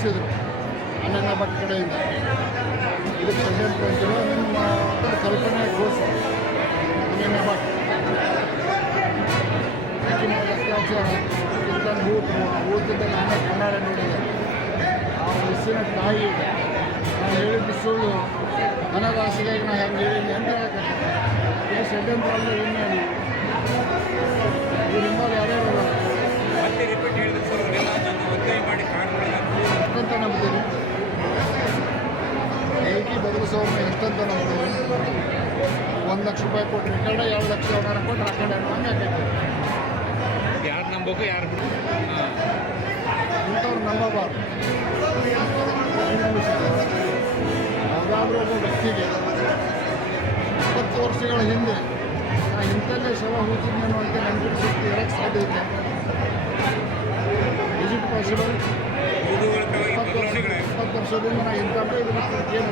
ಕಳಿಸಿದ್ರು ಅನನ್ಯ ಭಟ್ ಕಡೆಯಿಂದ. ಇದಕ್ಕೆ ಷಡ್ಯಂತ್ರ ಅಂತಿಲ್ಲ, ನಿಮ್ಮ ಕಲ್ಪನೆ ಘೋಷ ಅನನ್ಯ ಭಟ್ ಭ್ರಷ್ಟಾಚಾರ ಊಟದಿಂದ ನಾನೇ ಕನ್ನಡ ನೋಡಿದೆ. ಆ ವಯಸ್ಸಿನ ತಾಯಿ ನಾನು ಹೇಳಿದ್ದು ಸುಳ್ಳು, ನನಗೆ ಆಸೆಗಾಗಿ ನಾನು ಹೆಂಗೆ ಹೇಳಿದ್ದೆ ಅಂತ ಹೇಳಕತ್ತೆ. ಇದು ಷಡ್ಯಂತ್ರ ಅಂದರೆ ಇನ್ನೇನು? ಇದರಿಂದ ಯಾರ್ಯಾರಲ್ಲ ಎಷ್ಟಂತ ನಂಬ್ತೀನಿ, ಏಕಿ ಬದಲಿಸೋಮ್ಮ ಎಷ್ಟಂತ ನಂಬ್ತೀನಿ. 1 ಲಕ್ಷ ರೂಪಾಯಿ ಕೊಟ್ಟು ರೆಕಾರ್ಡ, 2 ಲಕ್ಷ ಕೊಟ್ಟು ರೆಕಾರ್ಡ್ ಹಂಗೆ ಹಾಕೈತೆ. ಯಾರು ನಂಬಬೇಕು ಯಾರು ಬಿಡು ಇಂಥವ್ರು ನಂಬಬಾರ್ದು. ಯಾವುದಾದ್ರೂ ಒಬ್ಬ ವ್ಯಕ್ತಿಗೆ 20 ವರ್ಷಗಳ ಹಿಂದೆ ನಾನು ಇಂಥಲ್ಲೇ ಶವ ಹೂತಿದ್ನೇನೋ ಅಂತ ನೆನಪಿನ ಶಕ್ತಿ ಇರೋಕ್ಕೆ ಸಾಧ್ಯ ಇದೆ. Is it possible? 20 ವರ್ಷದಿಂದ ನಾನು ಇಂಥದ್ದೇ ಇದನ್ನು ಏನು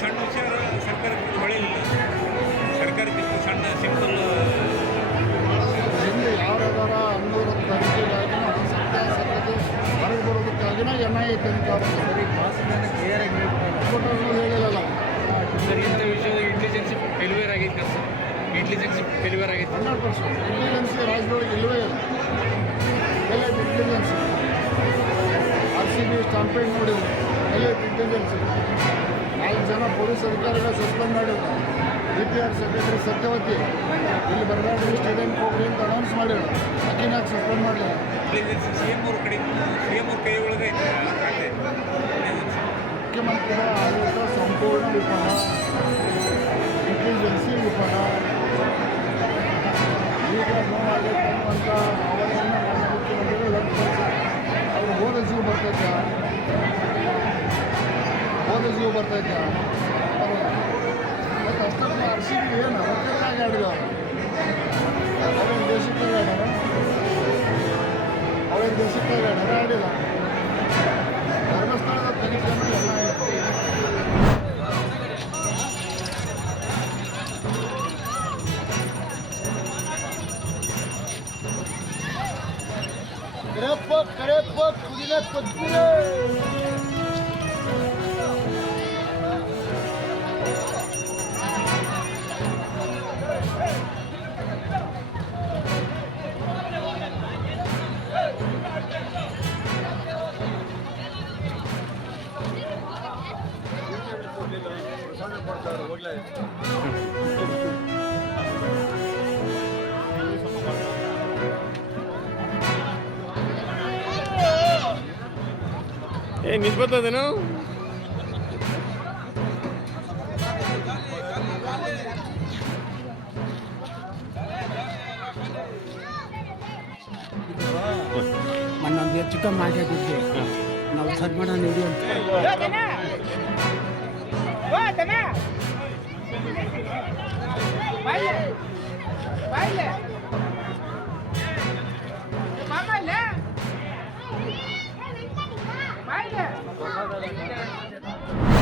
ಸಣ್ಣ ವಿಚಾರ ಸರ್ಕಾರಕ್ಕೆ ಹೊಳೆಯಲಿಲ್ಲ. ಸರ್ಕಾರಕ್ಕೆ ಸಣ್ಣ ಸಿಂಪಲ್ ಹಿಂದೆ ಯಾರಾದಾರ ಅನ್ನೋರ ತನಿಖೆಗಾಗಿನ ಸತ್ಯಾಸತ್ಯತೆ ಹೊರಗೆ ಬರೋದಕ್ಕಾಗಿನ NIA ತನಿಖೆ ಕೊಟ್ಟರು ಹೇಳಿಲ್ಲಲ್ಲ. ಸರ್ ಇಂಥ ವಿಷಯದ ಇಂಟೆಲಿಜೆನ್ಸಿ ಫೇಲ್ಯೂರ್ ಆಗೈತೆ ಸರ್. ಇಂಟೆಲಿಜೆನ್ಸಿ ಫೇಲ್ಯೂರ್ ಆಗೈತೆ 100%. ಇಂಟೆಲಿಜೆನ್ಸಿ ರಾಜ್ಯದೊಳಗೆ ಇಲ್ಲವೇ ಇಲ್ಲ. ಎಲ್ಲೈತೆ ಇಂಟೆಲಿಜೆನ್ಸಿ? RCB ಸ್ಟಾಂಪೇಡ್ ನೋಡಿದ್ರು, ಎಲ್ಲೈತೆ ಇಂಟೆಲಿಜೆನ್ಸಿ? 4 ಜನ ಪೊಲೀಸ್ ಅಧಿಕಾರಿಗಳು ಸಸ್ಪೆಂಡ್ ಮಾಡಿದ್ರು. DPR ಸೆಕ್ರೆಟರಿ ಸತ್ಯವತಿ ಇಲ್ಲಿ ಬರಬೇಡ್ರಿ, ಸ್ಟೇಡಿಯಂಗೆ ಹೋಗ್ರಿ ಅಂತ ಅನೌನ್ಸ್ ಮಾಡಿದ್ರು. ಅಕ್ಕಿನಾಗ ಸಸ್ಪೆಂಡ್ ಮಾಡಲಿಲ್ಲ. CM ಅವ್ರ ಕಡೆ CM ಅವ್ರ ಕೈ ಒಳಗೆ ಮುಖ್ಯಮಂತ್ರಿಗಳ ಆಡಳಿತ ಸಂಪೂರ್ಣ ವಿಫಲ, ಇಂಟೆಲಿಜೆನ್ಸಿ ವಿಫಲ. ಈಗ ನೋವಾಗೈತೆ ಅನ್ನುವಂಥ ಭಾವನೆಯನ್ನು ನಮ್ಮ ಮುಖ್ಯಮಂತ್ರಿಗಳು ವ್ಯಕ್ತಪಡಿಸಿದ್ದಾರೆ. ಅವರು ಹೋದ ಜೀವ ಬರ್ತೈತೆ, ಮತ್ತು ಅಷ್ಟೊಂದು RCB ಏನು ರೊಕ್ಕಕ್ಕಾಗಿ ಆಡಿದವರು. ಅವೇನು ದೇಶಕ್ಕಾಗಿ ಆಡಿಲ್ಲ. ಧರ್ಮಸ್ಥಳದ ತನಿಖೆಯನ್ನು ಎಲ್ಲ ಕರೆಪ್ಪ ಕುದಿನ ಕೊದ್ದಿರ ನಿಸ್ಬತ್ತದೇನು ಮೊನ್ನೊಂದು ಹೆಚ್ಚು ಕಮ್ಮಿ ಆಗಿದ್ದೆ. ನಾವು ಸದ್ ಮಾಡೋಣ ನೋಡಿ ಅಂತ Bye.